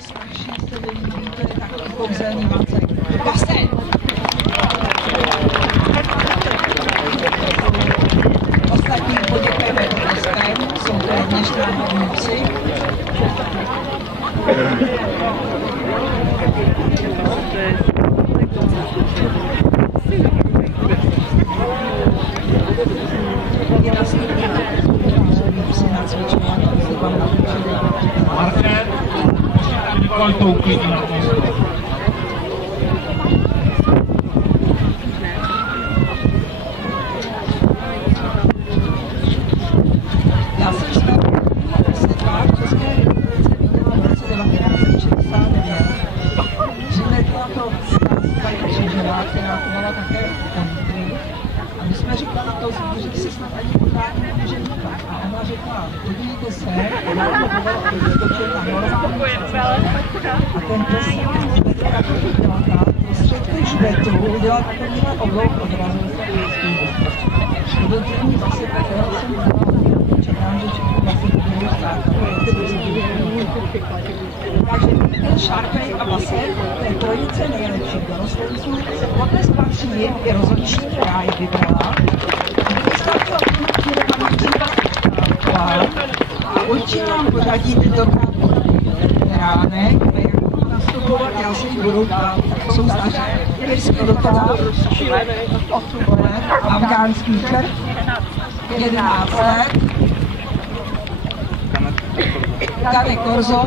strašně se mi líbí, to je takový kouzelný macek. Basen! Ostatní poděkujeme dneskem, jsou to rovněž trápení psy. Je na snídní, psy na cvičování, si vám na Market, Nikoli to uklidí na tom. Já jsem své světlá v České republice viděla v roce 1969. Přivedla to Stásika Křižová, která chovala také kontry. A my jsme říkali to zvíře, si snad ani pořád nemůže lítat. A ona řekla, podívejte se, ona chovala a vyskočil na normální. A ten pes zvedl takový plakát, prostředku švetu, udělal takovýhle oblouk odrazu. To byl první zase, kterého jsem dala. Čekám, že všechno vlastně budou stát. Takže ten Sharpei a Basen, to je trojice nejlepších dorostenců. Poté patří je rozhodčí, která je vybrala. A určitě vám pořadí tentokrát ránek, a jak budou nastupovat, já se jich budu dát. Jsou starší. Irský doktorát, 8 let, afgánský krv, 11 let, Dane Korzo,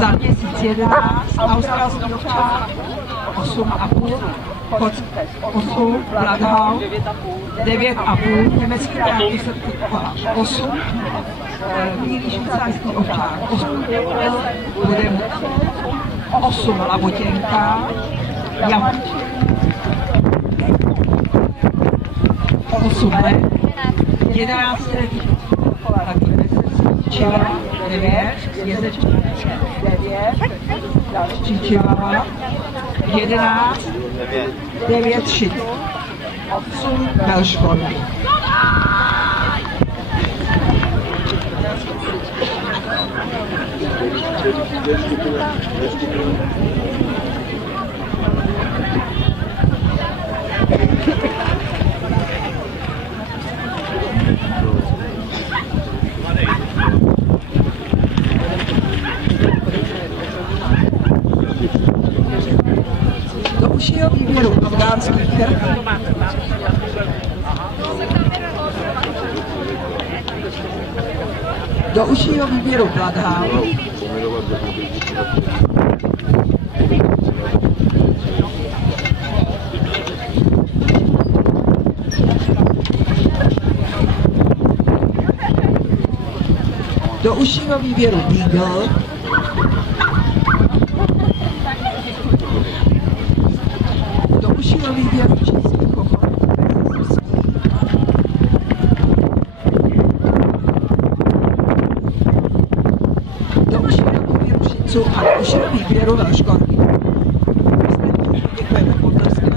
za měsíc 11, australský ovčák, 8,5, Koc 8, Bloodhound 9,5, německý krávky 8, bílý švýcarský ovčák 8, bude 8 labotěnka, jamut 8 let, 11 let, Čila 9, jezečka 9, další čilava 11, 9 šit, 8 velškorny. Do užšího výběru afgánský krv, do užšího výběru Bloodhound, do užšího výběru Beagle, do užšího výběru čínských ochotů, do užšího výběru šiců a do užšího výběru velškorky. Děkujeme potleskem.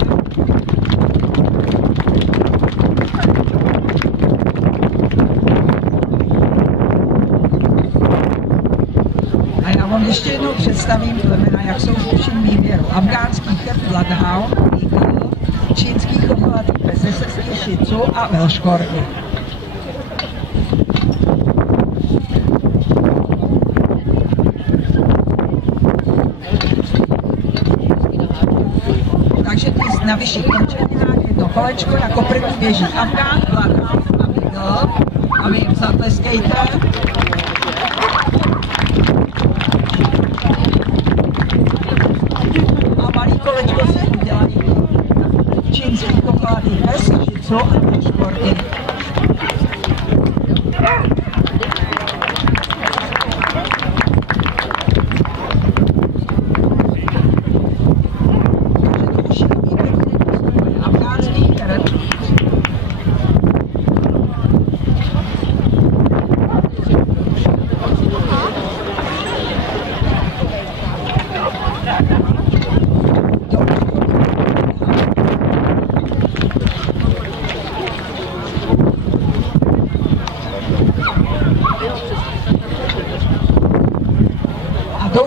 A já vám ještě jednou představím plemena, jak jsou v užším výběru. Afgánský krv, Bloodhound, Beagle, čínský chocholatý pes, nesecký šicu a velškorny. Takže ty na vyšších končetinách je to kolečko, jako první běží Afgán, Bloodhound a Beagle. A vy jim zatleskejte. A malý kolečko si udělají čínský chocholatý pes, šicu a velškorny.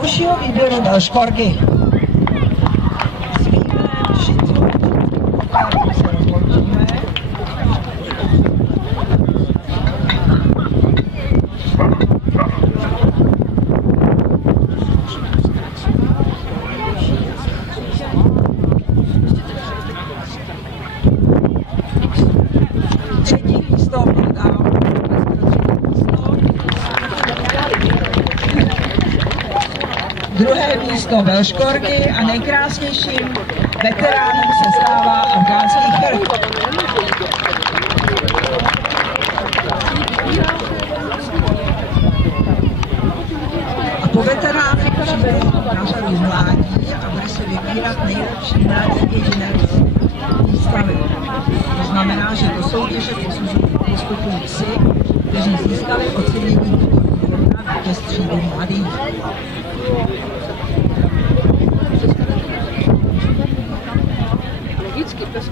dalšího výběru do škorky. S výběrem šitů. Opátky se rozloučíme. Třetí místo dál. Druhé místo ve škorky a nejkrásnějším veteránem se stává afgánský chrb. A po veteránu přijdou na řadu mládí a bude se vybírat nejlepší mladí jedinec výstavy. To znamená, že do soutěže postupují psi, kteří získali ocenění na vítězství mladých. Logicky, bez